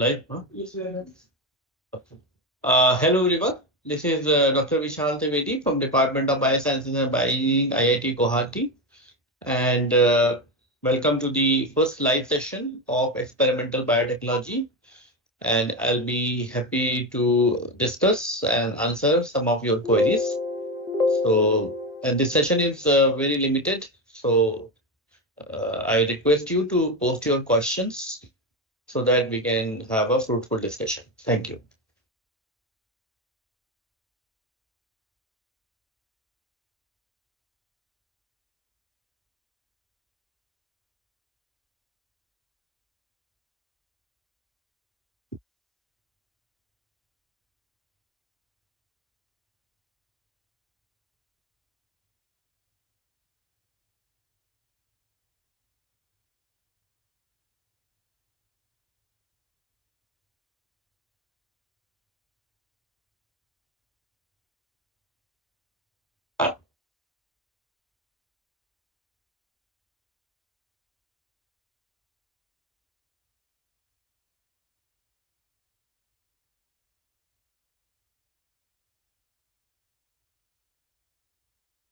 Live? Huh? Yes, sir. Hello everyone. This is Dr. Vishal Trivedi from Department of Biosciences and Bioengineering, IIT Guwahati, and welcome to the first live session of experimental biotechnology. And I'll be happy to discuss and answer some of your queries. And this session is very limited, so I request you to post your questions so that we can have a fruitful discussion. Thank you.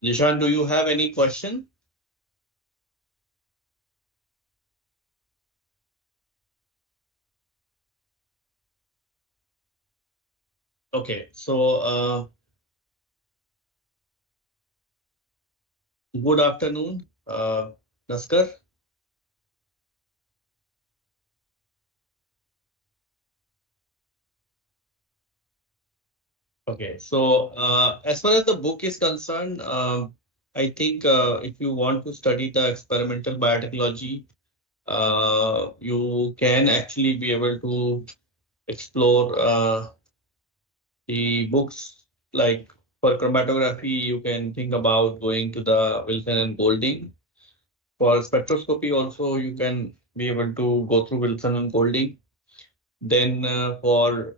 Jishan, do you have any question? Okay, so good afternoon, Naskar. Okay, so as far as the book is concerned, I think if you want to study the experimental biotechnology, you can actually be able to explore the books like for chromatography, you can think about going to the Wilson and Golding. For spectroscopy also, you can be able to go through Wilson and Golding. Then for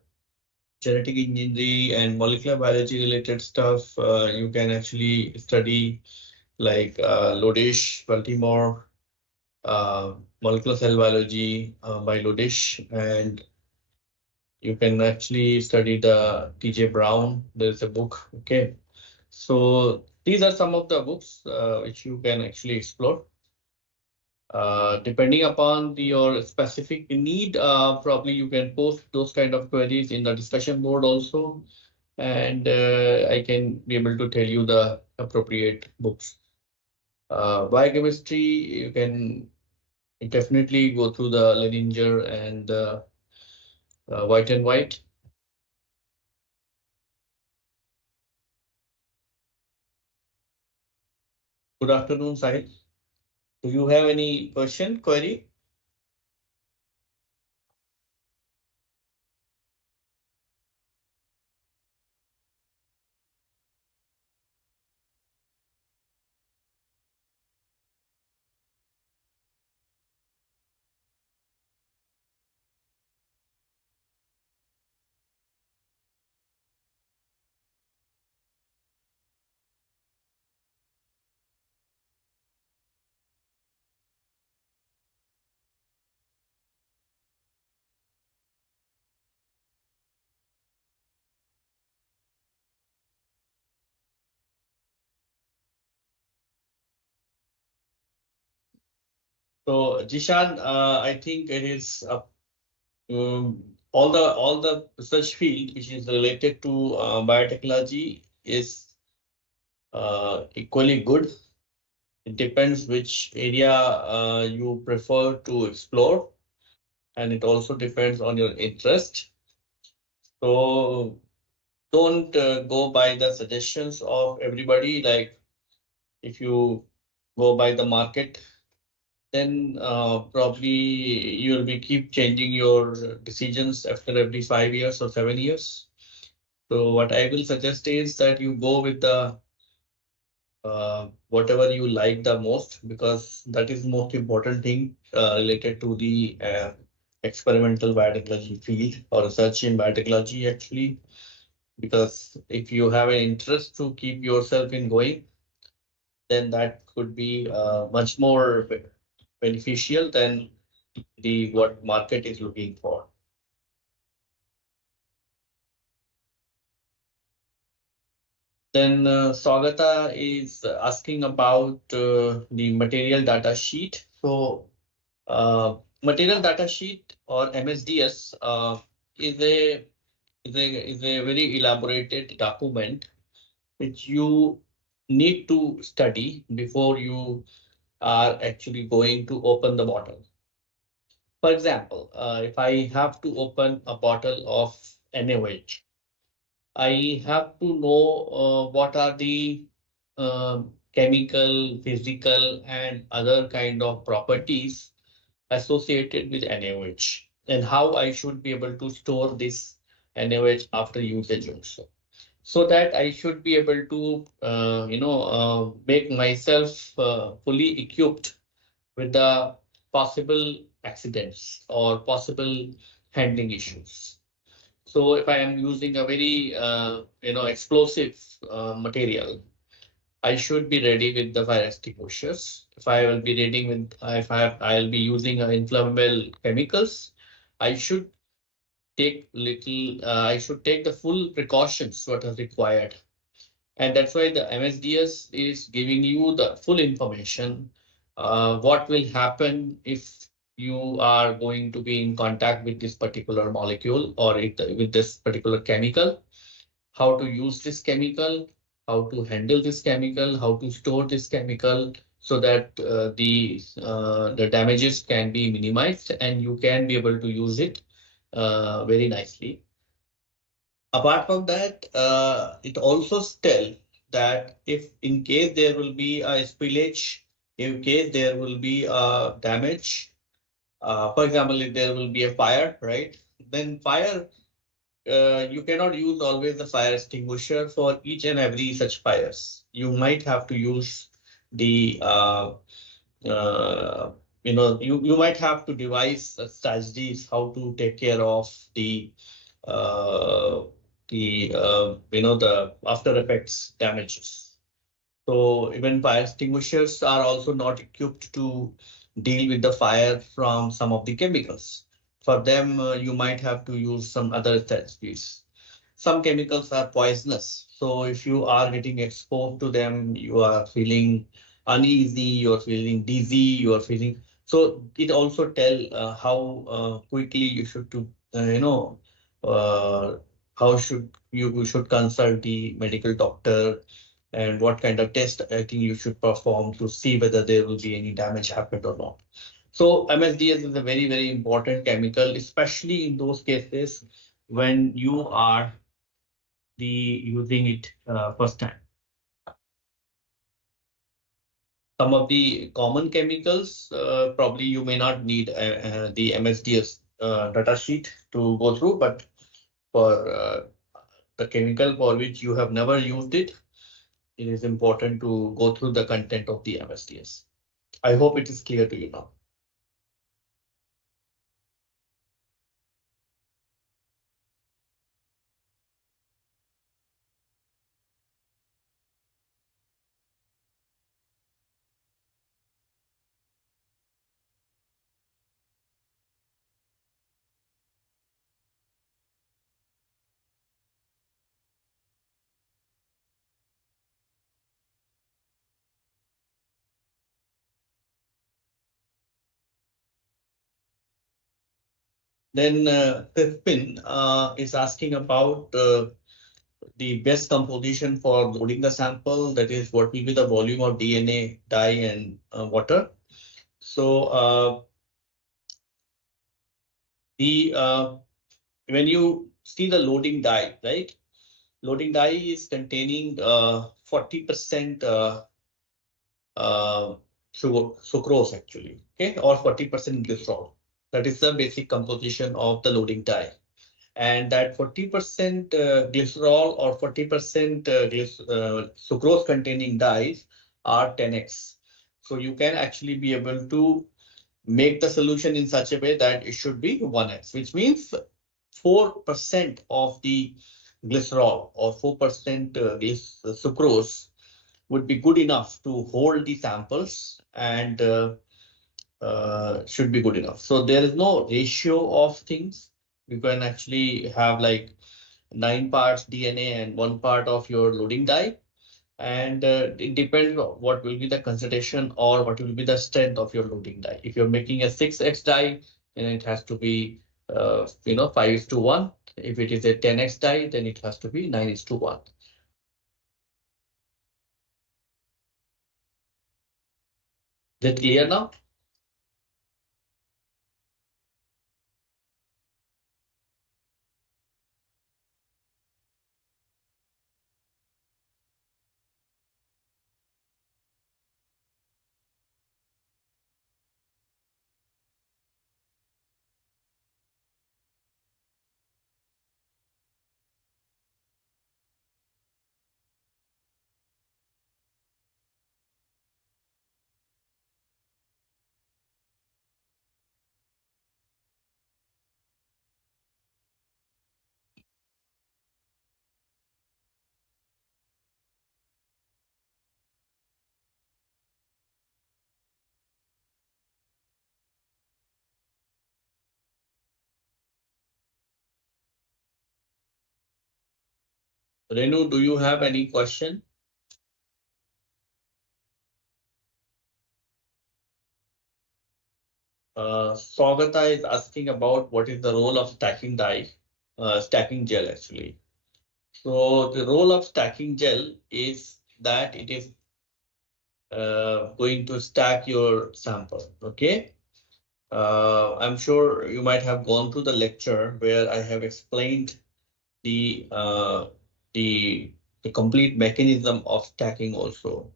genetic engineering and molecular biology related stuff, you can actually study like Lodish, Baltimore, molecular cell biology by Lodish, and you can actually study the T.J. Brown. There's a book. Okay, so these are some of the books which you can actually explore. Depending upon your specific need, probably you can post those kind of queries in the discussion board also, and I can be able to tell you the appropriate books. Biochemistry, you can definitely go through the Leninger and White and White. Good afternoon, Sahil. Do you have any question, query? So, Jishan, I think it is all the research field which is related to biotechnology is equally good. It depends which area you prefer to explore, and it also depends on your interest. So don't go by the suggestions of everybody. Like if you go by the market, then probably you will be keep changing your decisions after every 5 years or 7 years. So what I will suggest is that you go with the whatever you like the most, because that is most important thing related to the experimental biotechnology field or research in biotechnology actually. Because if you have an interest to keep yourself in going, then that could be much more beneficial than the what market is looking for. Then Swagata is asking about the material data sheet. So material data sheet or MSDS is a is a very elaborated document which you need to study before you are actually going to open the bottle. For example, if I have to open a bottle of NaOH, I have to know what are the chemical, physical, and other kind of properties associated with NaOH and how I should be able to store this NaOH after usage also. So that I should be able to, make myself fully equipped with the possible accidents or possible handling issues. So if I am using a very, explosive material, I should be ready with the fire extinguishers. If I will be ready with, if I'll be using inflammable chemicals, I should I should take the full precautions what are required. And that's why the MSDS is giving you the full information. What will happen if you are going to be in contact with this particular molecule or with this particular chemical, how to use this chemical, how to handle this chemical, how to store this chemical so that the damages can be minimized and you can be able to use it very nicely. Apart from that, it also tell that if in case there will be a spillage, in case there will be a damage, for example, if there will be a fire, right? Then fire, you cannot use always the fire extinguisher for each and every such fires. You might have to use the uh, you might have to devise strategies how to take care of uh, the after effects damages. So even fire extinguishers are also not equipped to deal with the fire from some of the chemicals. For them, you might have to use some other strategies. Some chemicals are poisonous. So if you are getting exposed to them, you are feeling uneasy, you're feeling dizzy, you're feeling. So it also tell how quickly you should to, uh, how should you should consult the medical doctor and what kind of test I think you should perform to see whether there will be any damage happened or not. So MSDS is a very, very important chemical, especially in those cases when you are using it first time. Some of the common chemicals, probably you may not need the MSDS data sheet to go through, but for the chemical for which you have never used it, it is important to go through the content of the MSDS. I hope it is clear to you now. Then Pipin is asking about the best composition for loading the sample, that is what will be the volume of DNA, dye, and water. So the when you see the loading dye, right? Loading dye is containing 40% uh, sucrose actually, okay, or 40% glycerol. That is the basic composition of the loading dye. And that 40% glycerol or 40% sucrose containing dyes are 10x. So you can actually be able to make the solution in such a way that it should be 1x, which means 4% of the glycerol or 4% sucrose would be good enough to hold the samples and should be good enough. So there is no ratio of things. You can actually have like 9 parts DNA and 1 part of your loading die. And it depends on what will be the concentration or what will be the strength of your loading die. If you're making a 6x die, then it has to be 5:1. If it is a 10x die, then it has to be 9:1. Is it clear now? Renu, do you have any question? Swagata is asking about what is the role of stacking die, stacking gel actually. So the role of stacking gel is that it is going to stack your sample. Okay. I'm sure you might have gone through the lecture where I have explained the uh, the the complete mechanism of stacking also.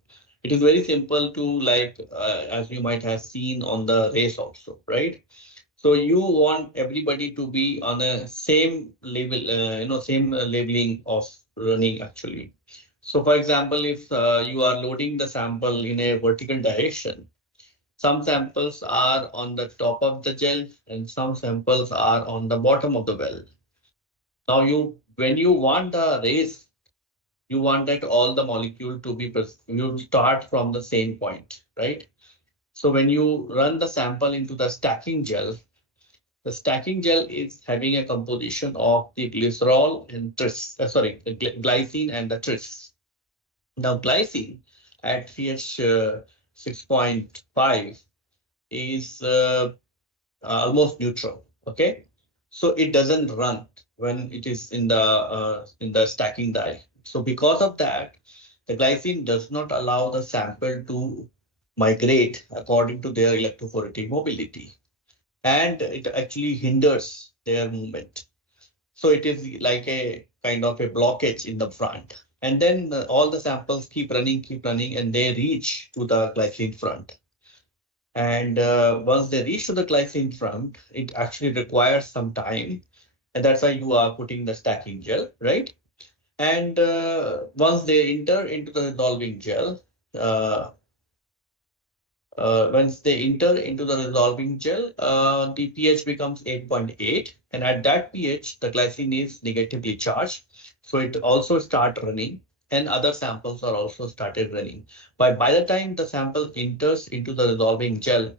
It is very simple to as you might have seen on the race also, right? So you want everybody to be on a same level, same labeling of running actually. So for example, if you are loading the sample in a vertical direction, some samples are on the top of the gel and some samples are on the bottom of the well. Now when you want the race, you want that all the molecule to be, you start from the same point, right? So when you run the sample into the stacking gel, the stacking gel is having a composition of the glycerol and glycine and the tris. Now glycine at pH 6.5 is almost neutral. Okay, so it doesn't run when it is in the stacking die. So because of that, the glycine does not allow the sample to migrate according to their electrophoretic mobility, and it actually hinders their movement. So it is like a kind of a blockage in the front. And then all the samples keep running, and they reach to the glycine front. And once they reach to the glycine front, it actually requires some time. And that's why you are putting the stacking gel, right? And once they enter into the resolving gel, uh, once they enter into the resolving gel, the pH becomes 8.8. And at that pH, the glycine is negatively charged. So it also starts running, and other samples are also started running. But by the time the sample enters into the resolving gel,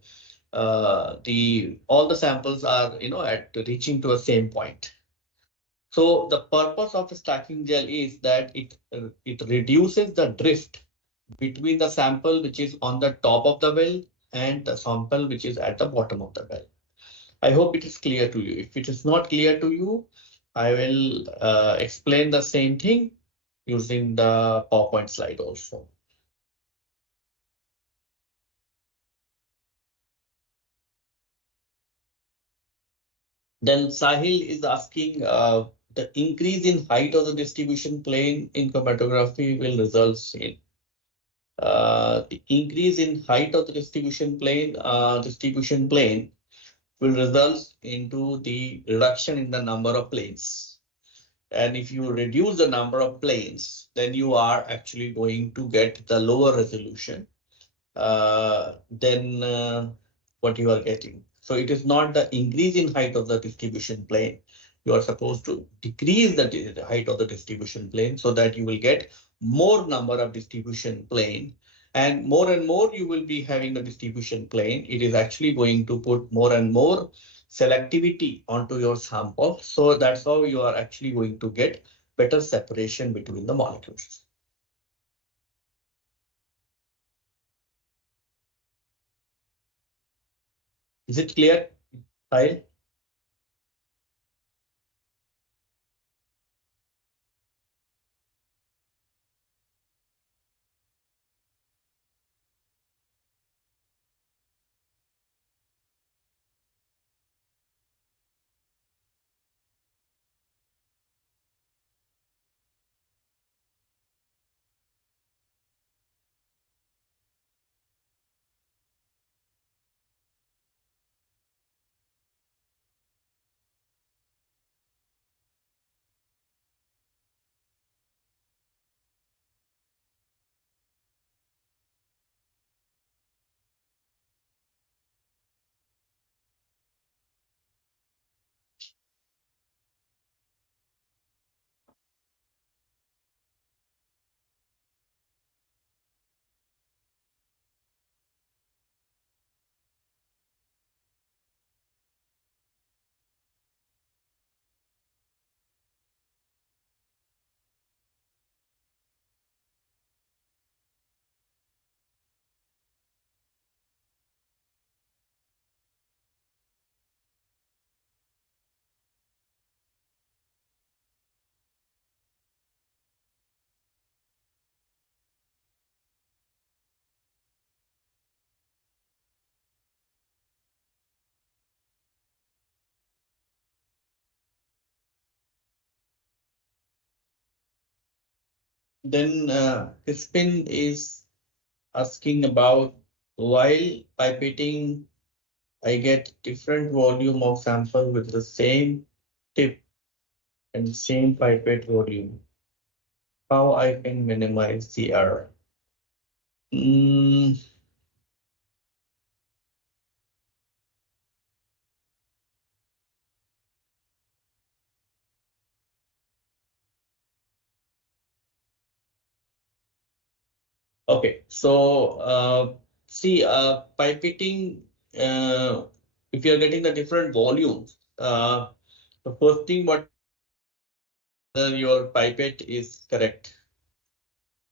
all the samples are at reaching to a same point. So the purpose of the stacking gel is that it reduces the drift between the sample which is on the top of the well and the sample which is at the bottom of the well. I hope it is clear to you. If it is not clear to you, I will explain the same thing using the PowerPoint slide also. Then Sahil is asking the increase in height of the distribution plane in chromatography will result in the increase in height of the distribution plane will result into the reduction in the number of planes. And if you reduce the number of planes, then you are actually going to get the lower resolution than what you are getting. So it is not the increase in height of the distribution plane. You are supposed to decrease the height of the distribution plane so that you will get more number of distribution plane, and more you will be having the distribution plane. It is actually going to put more and more selectivity onto your sample. So that's how you are actually going to get better separation between the molecules. Is it clear, Kyle? Then Crispin is asking about while pipetting, I get different volume of sample with the same tip and same pipette volume. How I can minimize the error? Mm, okay, so see, pipetting, if you're getting the different volumes, the first thing what your pipette is correct.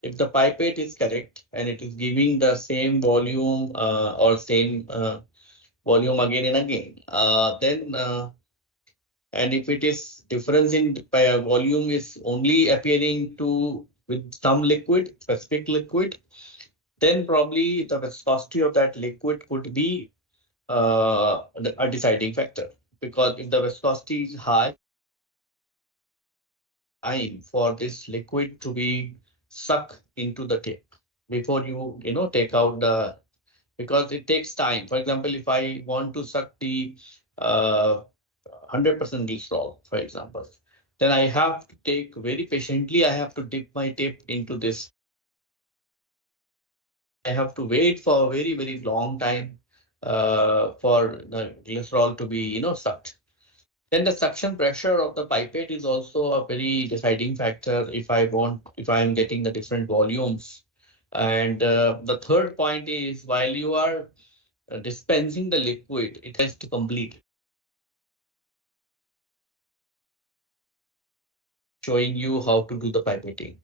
If the pipette is correct and it is giving the same volume or same volume again and again, then and if it is difference in volume is only appearing to with some liquid, specific liquid, then probably the viscosity of that liquid could be a deciding factor. Because if the viscosity is high, time for this liquid to be sucked into the tip before you take out the, because it takes time. For example, if I want to suck the 100% glycerol, for example, then I have to take very patiently. I have to dip my tip into this. I have to wait for a very, very long time for the glycerol to be sucked. Then the suction pressure of the pipette is also a very deciding factor if I'm getting the different volumes. And the third point is while you are dispensing the liquid, it has to complete, showing you how to do the pipetting.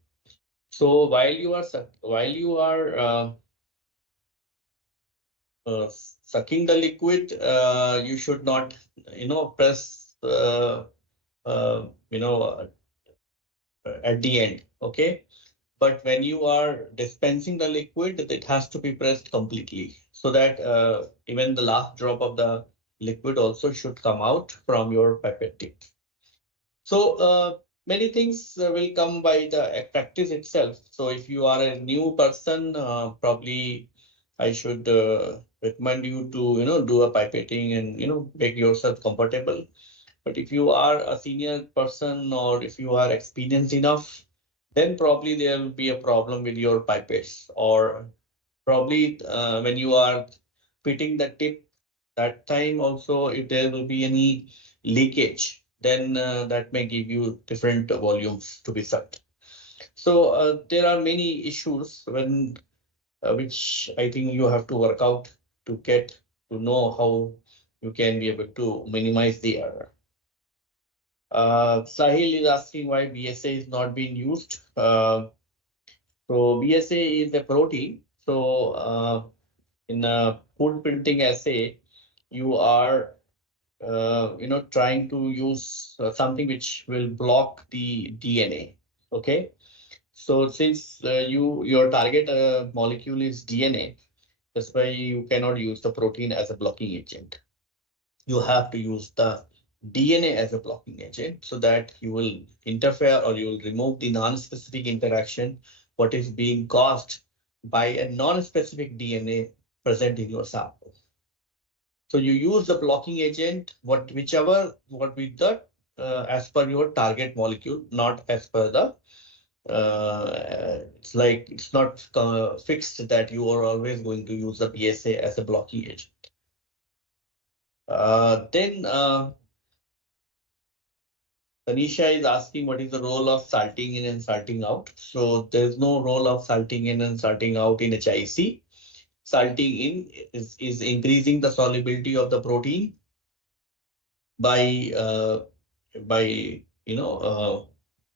So while you are sucking the liquid, you should not press uh, you know uh, at the end. Okay. But when you are dispensing the liquid, it has to be pressed completely so that even the last drop of the liquid also should come out from your pipette tip. So many things will come by the practice itself. So if you are a new person, probably I should recommend you to do a pipetting and make yourself comfortable. But if you are a senior person or if you are experienced enough, then probably there will be a problem with your pipettes, or probably when you are fitting the tip, that time also if there will be any leakage, then that may give you different volumes to be sucked. So there are many issues which I think you have to work out to get to know how you can be able to minimize the error. Sahil is asking why BSA is not being used. So BSA is a protein. So in a food printing assay, you are trying to use something which will block the DNA. Okay. So since your target molecule is DNA, that's why you cannot use the protein as a blocking agent. You have to use the DNA as a blocking agent so that you will interfere or you will remove the non-specific interaction what is being caused by a non-specific DNA present in your sample. So you use the blocking agent, what with the as per your target molecule, not as per the it's like it's not fixed that you are always going to use the BSA as a blocking agent. Then Tanisha is asking what is the role of salting in and salting out. So there's no role of salting in and salting out in HIC. Salting in is increasing the solubility of the protein by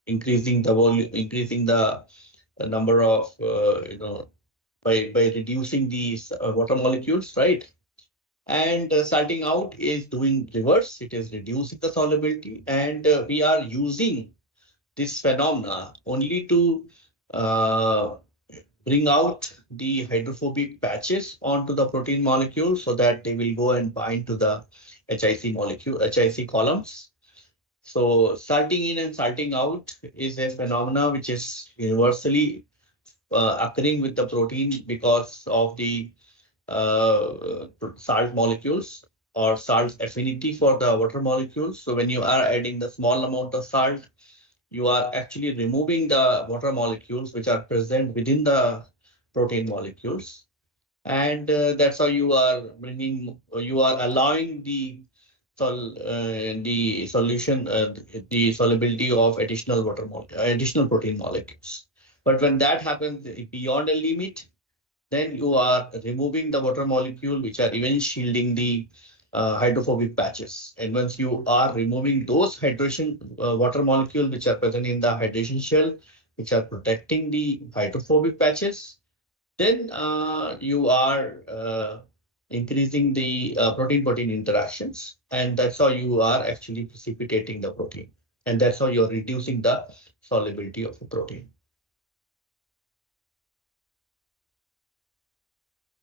increasing the volume, increasing the number of by reducing these water molecules, right? And salting out is doing reverse. It is reducing the solubility, and we are using this phenomena only to uh, bring out the hydrophobic patches onto the protein molecule so that they will go and bind to the HIC molecule, HIC columns. So salting in and salting out is a phenomena which is universally occurring with the protein because of the salt molecules or salt affinity for the water molecules. So when you are adding the small amount of salt, you are actually removing the water molecules which are present within the protein molecules. And that's how you are you are allowing the solution, the solubility of additional protein molecules. But when that happens beyond a limit, then you are removing the water molecule, which are even shielding the hydrophobic patches. And once you are removing those hydration water molecule which are present in the hydration shell, which are protecting the hydrophobic patches, then you are increasing the protein-protein interactions, and that's how you are actually precipitating the protein, and that's how you're reducing the solubility of the protein.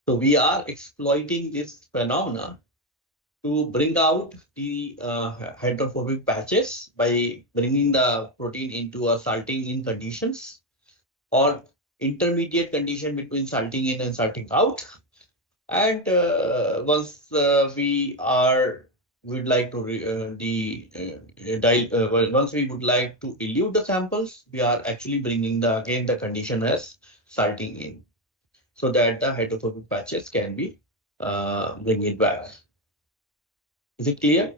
So we are exploiting this phenomena to bring out the hydrophobic patches by bringing the protein into a salting in conditions or intermediate condition between salting in and salting out. And once we'd like to once we would like to elute the samples, we are actually bringing again the condition as salting in, so that the hydrophobic patches can be bring it back. Is it clear?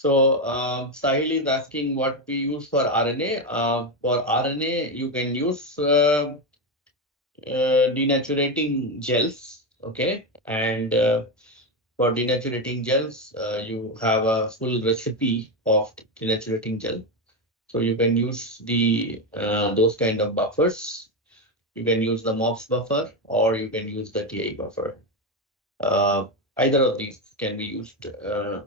So Sahil is asking what we use for RNA. For RNA, you can use denaturating gels, okay, and For denaturating gels, you have a full recipe of denaturating gel. So you can use the those kind of buffers. You can use the MOPS buffer or you can use the TI buffer. Uh, Either of these can be used,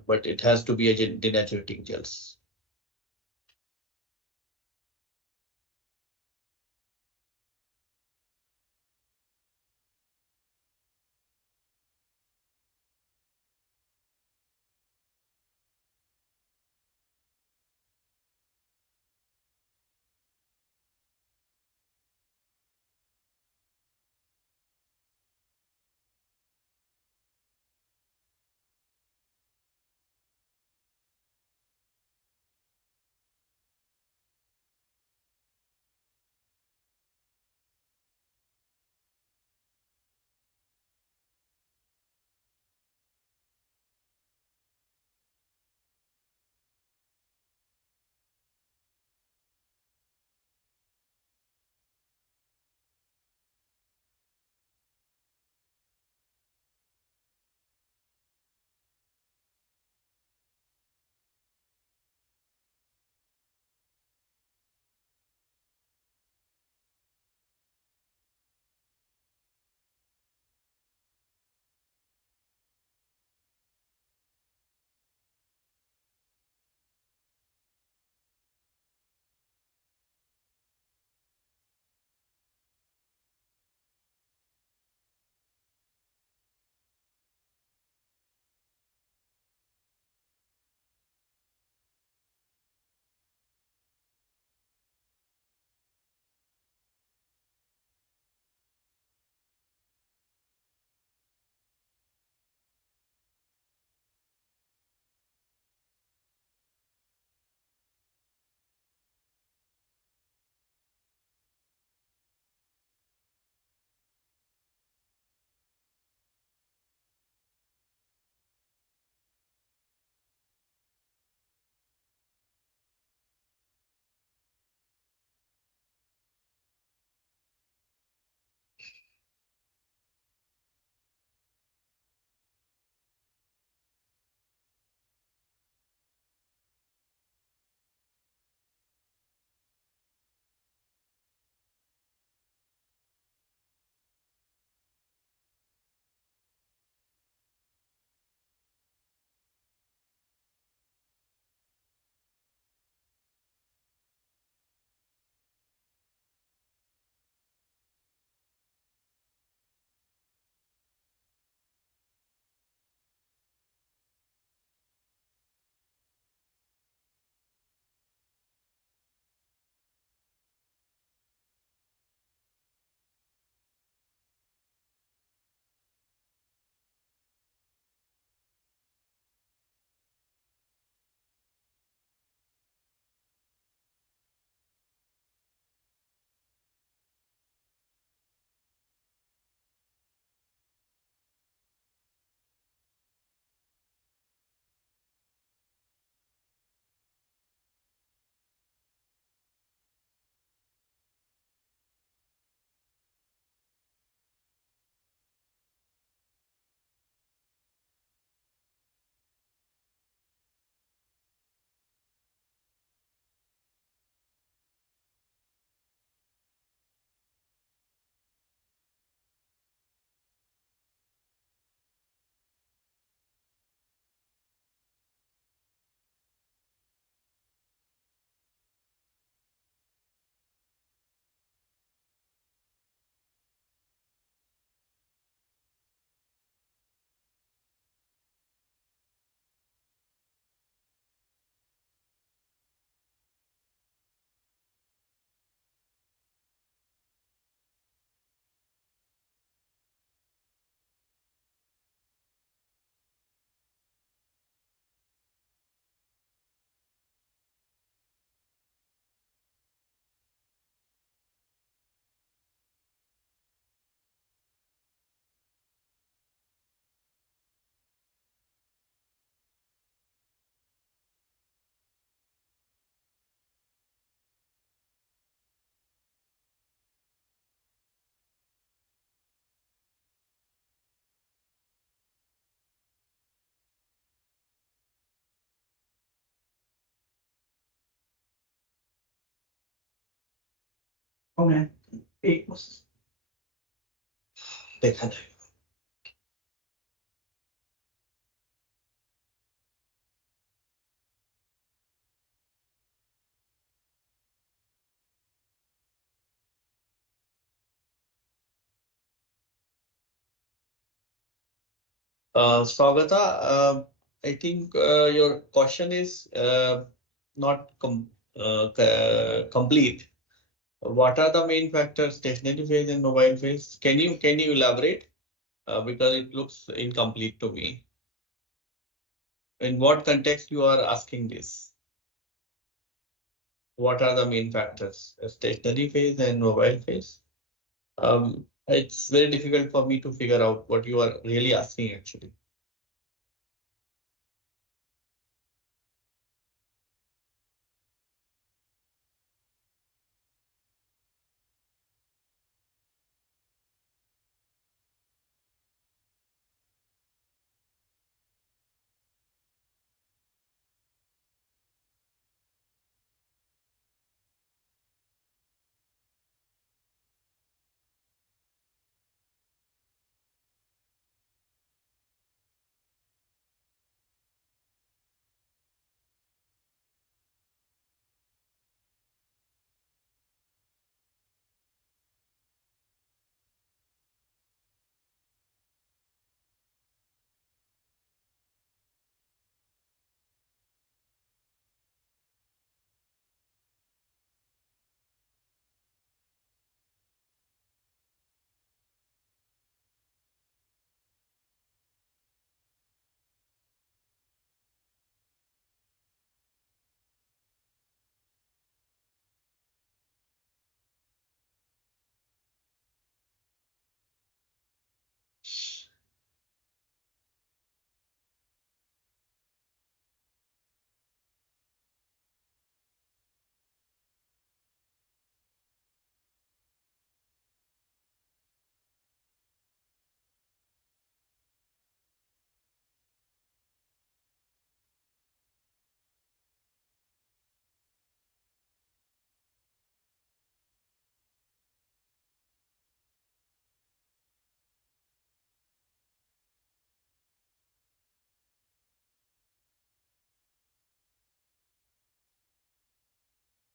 but it has to be a denaturating gels. देखा जाएगा। Swagata, I think your question is not complete. What are the main factors, stationary phase and mobile phase? Can you elaborate? Because it looks incomplete to me. In what context you are asking this? What are the main factors? Stationary phase and mobile phase? It's very difficult for me to figure out what you are really asking actually.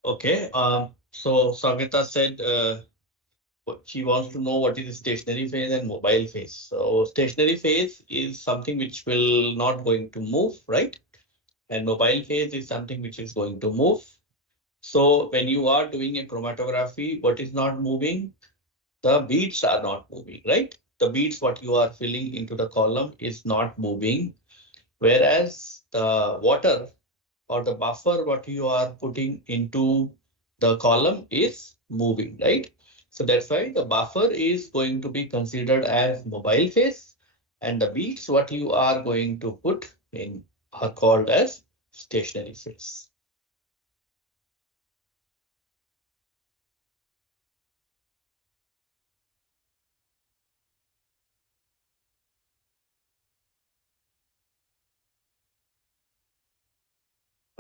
Okay. So Sagita said she wants to know what is stationary phase and mobile phase. So stationary phase is something which will not going to move, right? And mobile phase is something which is going to move. So when you are doing a chromatography, what is not moving? The beads are not moving, right? The beads what you are filling into the column is not moving, whereas the water or the buffer what you are putting into the column is moving, right? So that's why the buffer is going to be considered as mobile phase, and the beads what you are going to put in are called as stationary phase.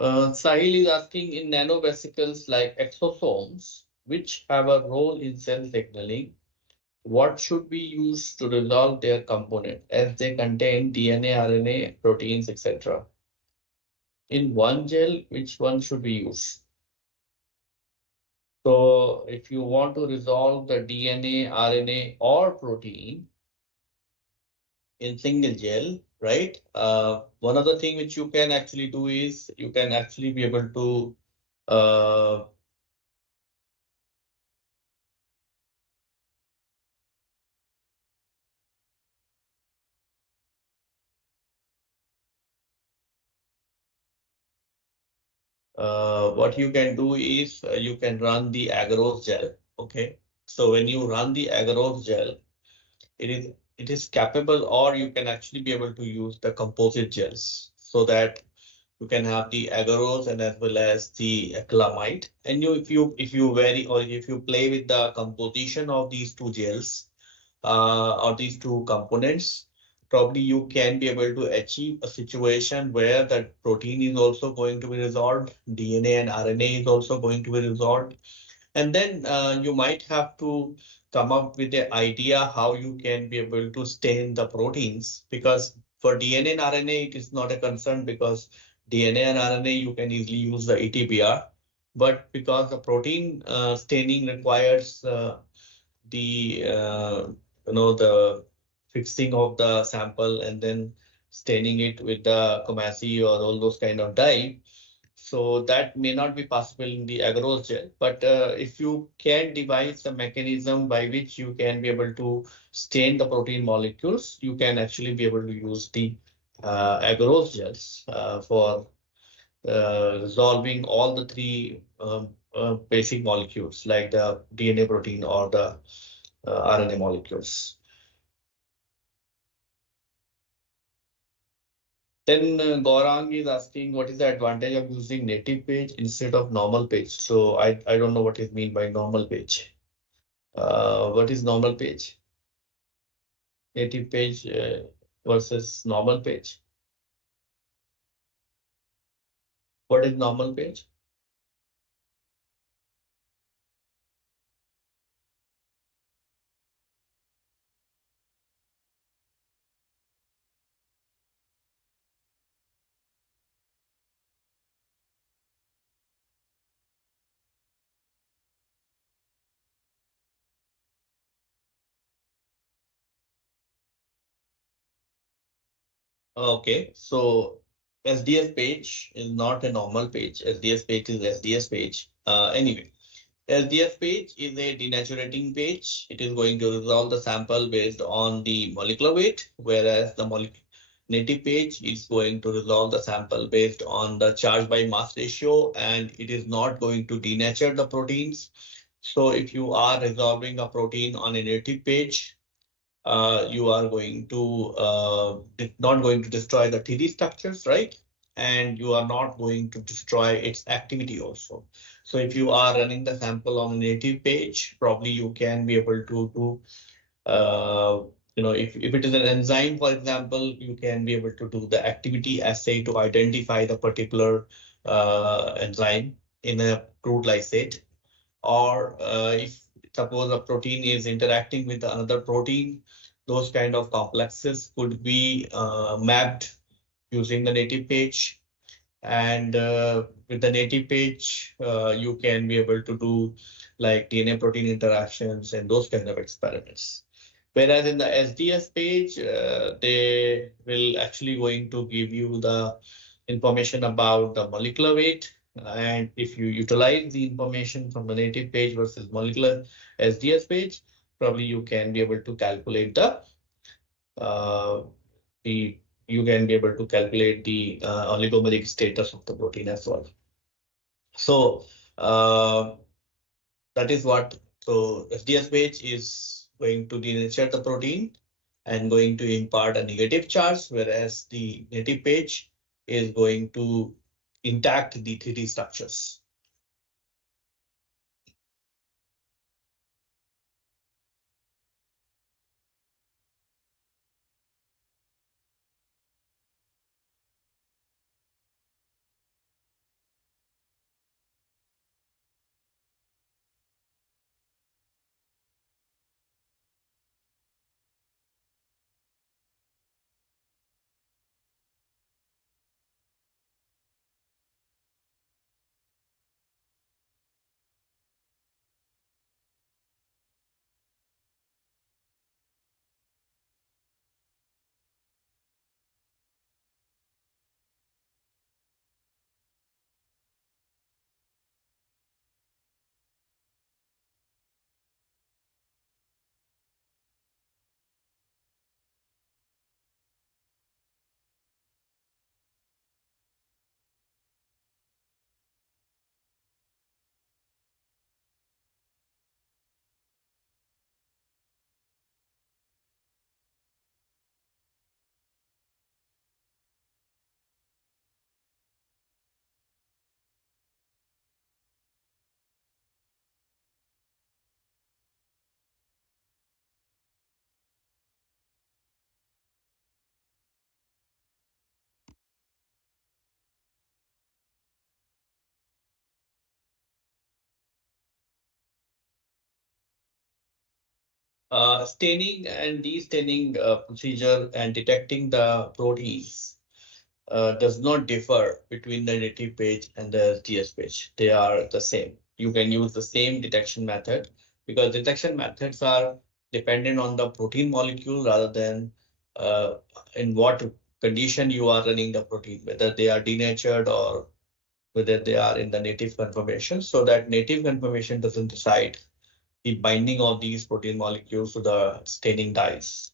Sahil is asking, in nanovesicles like exosomes, which have a role in cell signaling, what should be used to resolve their component as they contain DNA, RNA, proteins, etc.? In one gel, which one should we use? So if you want to resolve the DNA, RNA, or protein in single gel, right? One other thing which you can actually do is you can actually be able to uh, what you can do is you can run the agarose gel. Okay. So when you run the agarose gel, it is capable, or you can actually be able to use the composite gels so that you can have the agarose and as well as the acrylamide. And if you vary or if you play with the composition of these two gels or these two components, probably you can be able to achieve a situation where the protein is also going to be resolved, DNA and RNA is also going to be resolved, And then you might have to come up with the idea how you can be able to stain the proteins, because for DNA and RNA, it is not a concern because DNA and RNA, you can easily use the ATPR. But because the protein staining requires the the fixing of the sample and then staining it with the Comasi or all those kind of dye. So that may not be possible in the agarose gel, but if you can devise a mechanism by which you can be able to stain the protein molecules, you can actually be able to use the agarose gels for resolving all the three basic molecules like the DNA protein or the RNA molecules. Then Gaurang is asking what is the advantage of using native page instead of normal page. So I don't know what is mean by normal page. What is normal page? Native page versus normal page. What is normal page? Okay, so SDS page is not a normal page. SDS page is SDS page. Anyway, SDS page is a denaturating page. It is going to resolve the sample based on the molecular weight, whereas the native page is going to resolve the sample based on the charge by mass ratio, and it is not going to denature the proteins. So if you are resolving a protein on a native page, you are going to not going to destroy the 3D structures, right? And you are not going to destroy its activity also. So if you are running the sample on a native page, probably you can be able to do, if it is an enzyme, for example, you can be able to do the activity assay to identify the particular enzyme in a crude lysate. Or if suppose a protein is interacting with another protein, those kind of complexes could be mapped using the native page. And with the native page, you can be able to do like DNA protein interactions and those kind of experiments. Whereas in the SDS page, they will actually going to give you the information about the molecular weight. And if you utilize the information from the native page versus molecular SDS page, probably you can be able to calculate uh, the you can be able to calculate the oligomeric status of the protein as well. So that is what. So SDS page is going to denature the protein and going to impart a negative charge, whereas the native page is going to intact the 3D structures. Staining and de-staining procedure and detecting the proteins does not differ between the native page and the SDS page. They are the same. You can use the same detection method because detection methods are dependent on the protein molecule rather than uh, in what condition you are running the protein, whether they are denatured or whether they are in the native conformation. So that native conformation doesn't decide the binding of these protein molecules to the staining dyes.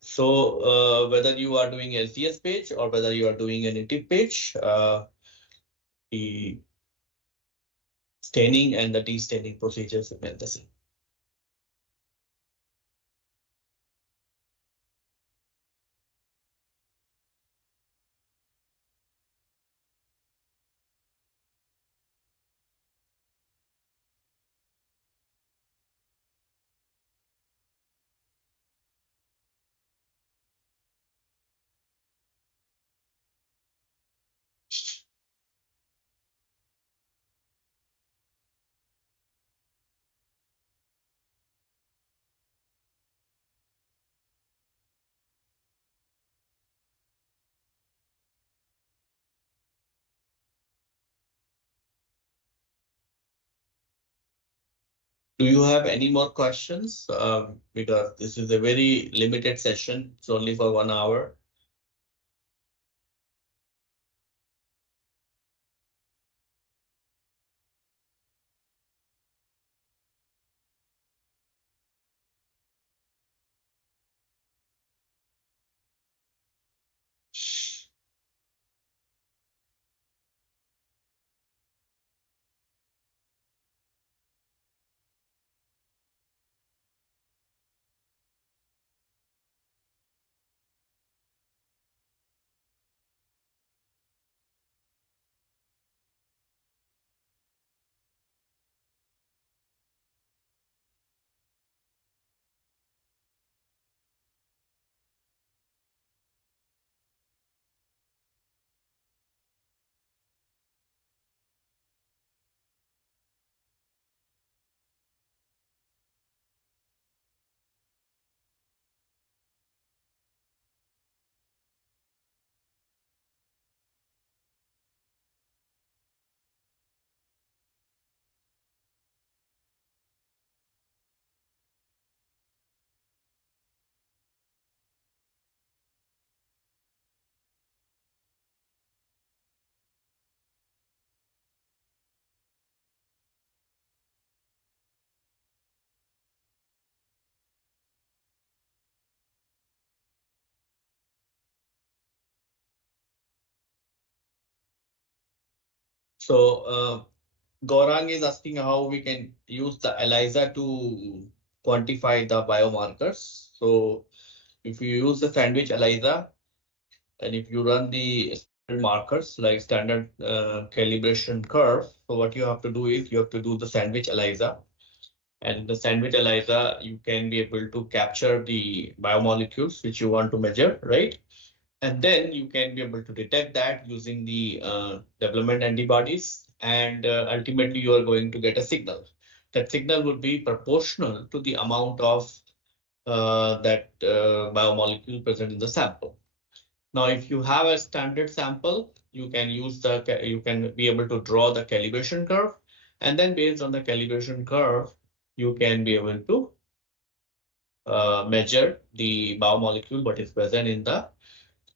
So whether you are doing SDS page or whether you are doing a native page, the staining and the de-staining procedures remain the same. Do you have any more questions? Because this is a very limited session. It's only for 1 hour. So Gaurang is asking how we can use the ELISA to quantify the biomarkers. So if you use the sandwich ELISA, and if you run the standard markers like standard calibration curve, so what you have to do is you have to do the sandwich ELISA. And the sandwich ELISA, you can be able to capture the biomolecules which you want to measure, right? And then you can be able to detect that using the development antibodies. And ultimately, you are going to get a signal. That signal would be proportional to the amount of that biomolecule present in the sample. Now, if you have a standard sample, you can you can be able to draw the calibration curve, and then based on the calibration curve, you can be able to measure the biomolecule what is present in the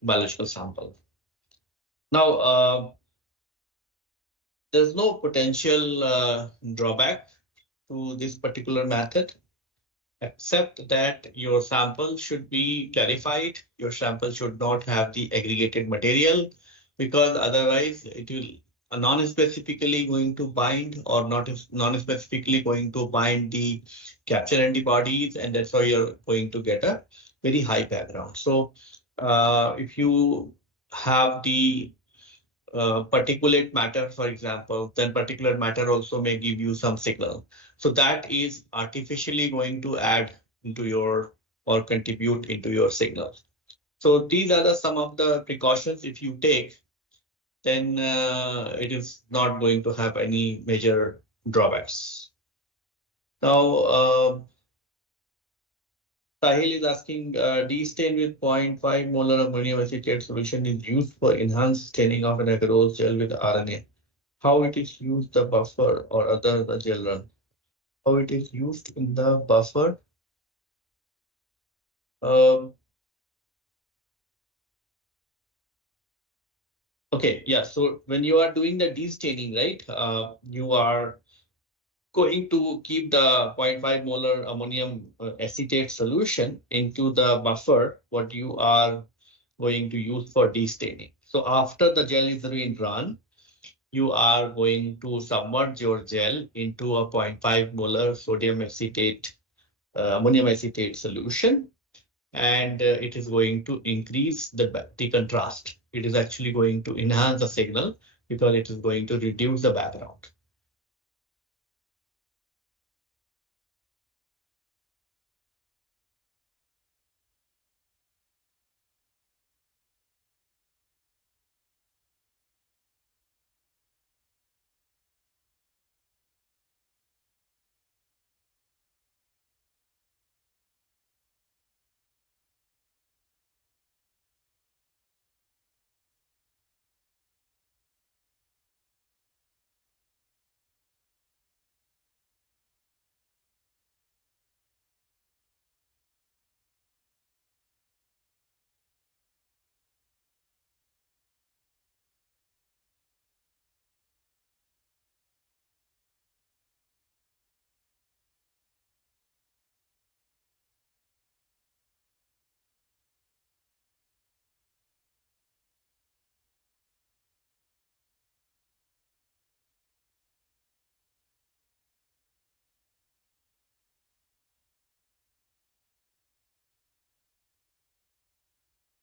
biological sample. Now, there's no potential drawback to this particular method, except that your sample should be clarified. Your sample should not have the aggregated material, because otherwise it will non-specifically going to bind or not non-specifically going to bind the capture antibodies, and that's why you're going to get a very high background. So if you have the particulate matter, for example, then particulate matter also may give you some signal. So that is artificially going to add into your or contribute into your signal. So these are some of the precautions. If you take, then it is not going to have any major drawbacks. Now, Sahil is asking, D-stain with zero point 0.5 molar ammonium acetate solution is used for enhanced staining of an agarose gel with RNA. How it is used the buffer or other the gel run? How it is used in the buffer? Um, okay, yeah. So when you are doing the de-staining, right, you are going to keep the zero point 0.5 molar ammonium acetate solution into the buffer, what you are going to use for de-staining. So after the gel is being run, you are going to submerge your gel into a zero point 0.5 molar sodium acetate, ammonium acetate solution, and it is going to increase the contrast. It is actually going to enhance the signal because it is going to reduce the background.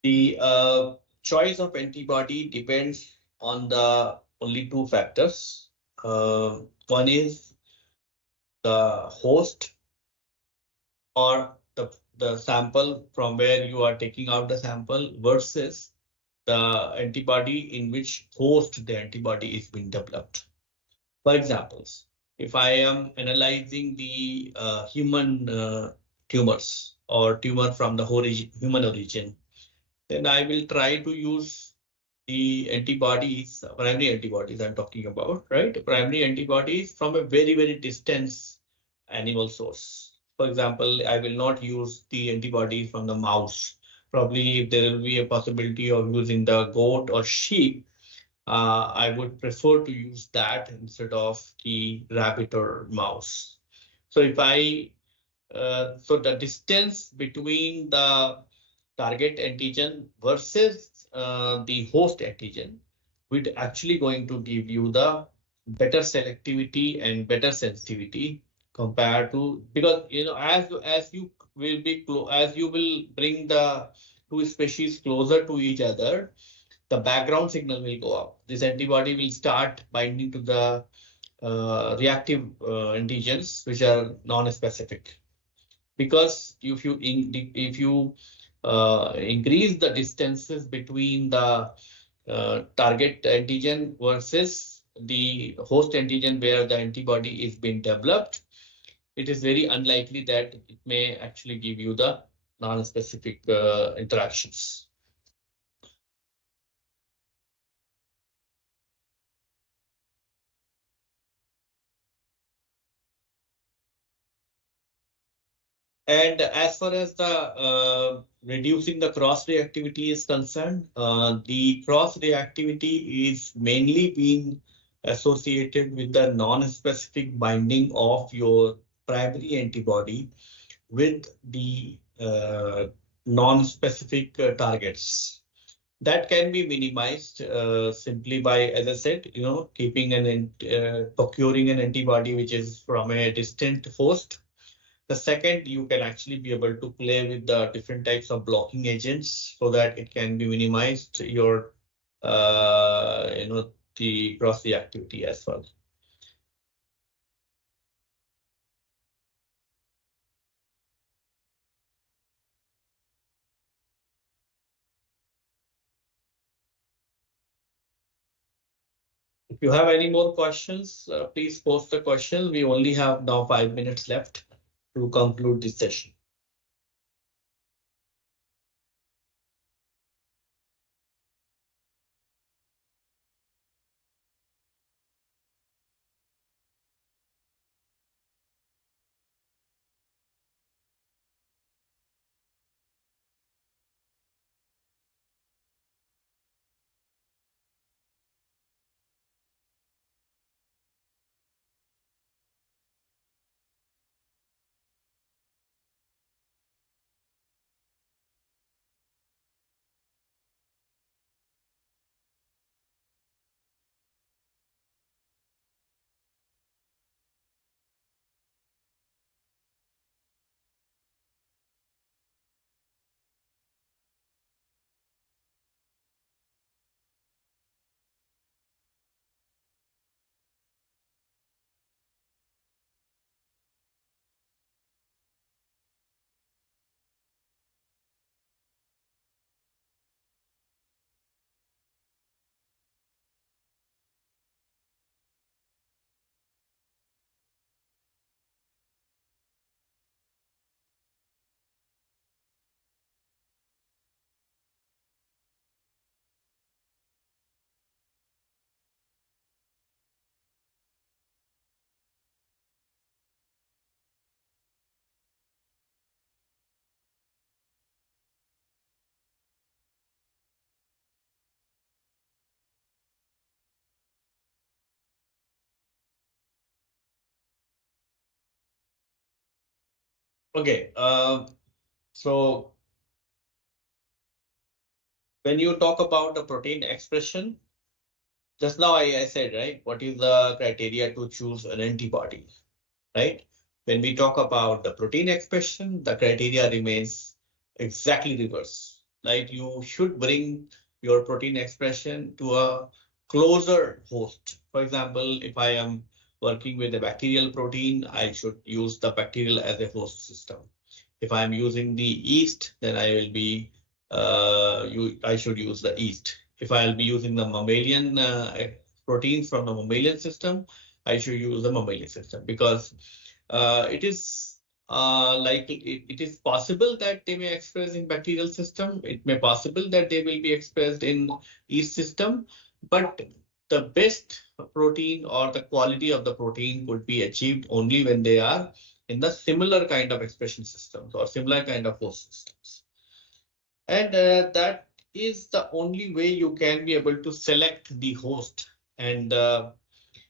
The choice of antibody depends on the only two factors. One is the host or the sample from where you are taking out the sample versus the antibody in which host the antibody is being developed. For examples, if I am analyzing the human tumors or tumor from the human origin, then I will try to use the antibodies, primary antibodies I'm talking about, right? Primary antibodies from a very, very distant animal source. For example, I will not use the antibodies from the mouse. Probably if there will be a possibility of using the goat or sheep, I would prefer to use that instead of the rabbit or mouse. So if I so the distance between the target antigen versus the host antigen would actually going to give you the better selectivity and better sensitivity compared to, because as you will be as you will bring the two species closer to each other, the background signal will go up. This antibody will start binding to the reactive antigens which are non-specific, because if you increase the distances between the target antigen versus the host antigen where the antibody is being developed, it is very unlikely that it may actually give you the non-specific interactions. And as far as the reducing the cross reactivity is concerned, the cross reactivity is mainly being associated with the non-specific binding of your primary antibody with the non-specific targets. That can be minimized simply by, as I said, keeping procuring an antibody which is from a distant host. The second, you can actually be able to play with the different types of blocking agents so that it can be minimized your, the cross reactivity as well. If you have any more questions, please post the question. We only have now 5 minutes left to conclude this session. Okay. So when you talk about the protein expression, just now I said, right, what is the criteria to choose an antibody, right? When we talk about the protein expression, the criteria remains exactly reverse. Like you should bring your protein expression to a closer host. For example, if I am working with a bacterial protein, I should use the bacterial as a host system. If I'm using the yeast, then I should use the yeast. If I'll be using the mammalian proteins from the mammalian system, I should use the mammalian system because it is it is possible that they may express in bacterial system. It may possible that they will be expressed in yeast system, but the best protein or the quality of the protein could be achieved only when they are in the similar kind of expression systems or similar kind of host systems. And that is the only way you can be able to select the host. And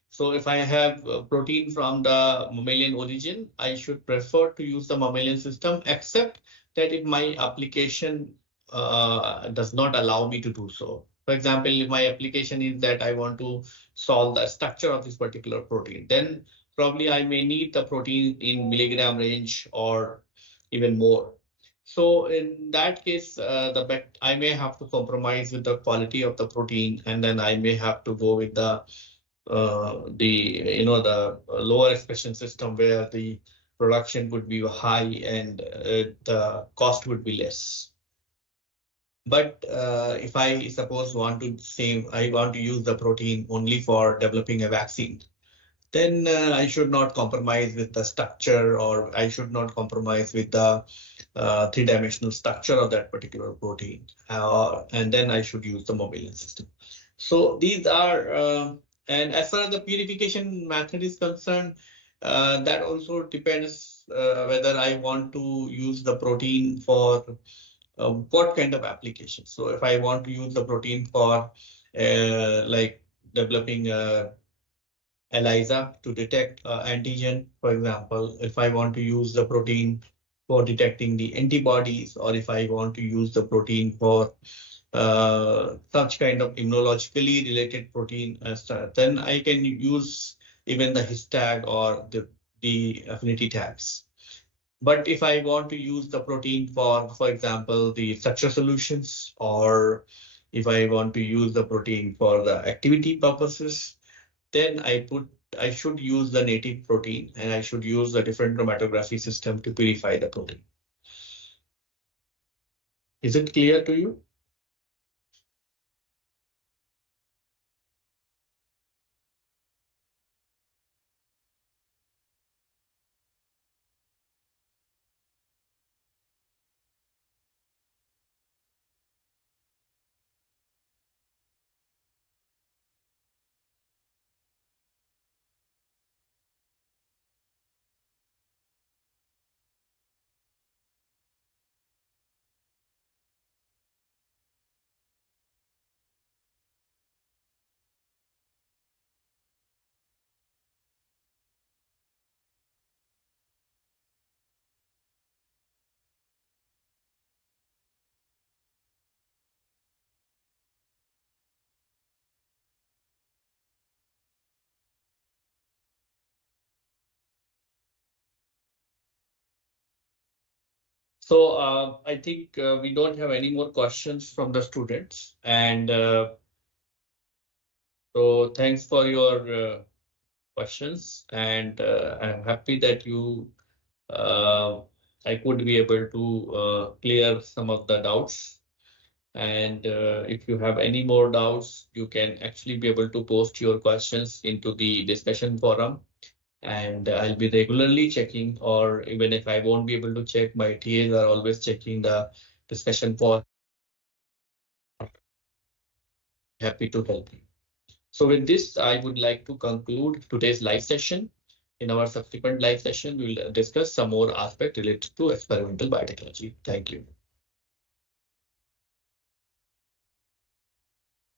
so if I have protein from the mammalian origin, I should prefer to use the mammalian system, except that if my application does not allow me to do so. For example, if my application is that I want to solve the structure of this particular protein, then probably I may need the protein in milligram range or even more. So in that case, I may have to compromise with the quality of the protein, and then I may have to go with the lower expression system where the production would be high and the cost would be less. But if I suppose I want to use the protein only for developing a vaccine, then I should not compromise with the structure, or I should not compromise with the three-dimensional structure of that particular protein. And then I should use the mammalian system. So these are, and as far as the purification method is concerned, that also depends whether I want to use the protein for what kind of application. So if I want to use the protein for like developing ELISA to detect antigen, for example, if I want to use the protein for detecting the antibodies, or if I want to use the protein for such kind of immunologically related protein, then I can use even the histag or the affinity tags. But if I want to use the protein for example, the structure solutions, or if I want to use the protein for the activity purposes, then I should use the native protein, and I should use the different chromatography system to purify the protein. Is it clear to you? So I think we don't have any more questions from the students. And so thanks for your questions. And I'm happy that I could be able to clear some of the doubts. And if you have any more doubts, you can actually be able to post your questions into the discussion forum. And I'll be regularly checking, or even if I won't be able to check, my TAs are always checking the discussion forum. Happy to help you. So with this, I would like to conclude today's live session. In our subsequent live session, we will discuss some more aspect related to experimental biotechnology. Thank you.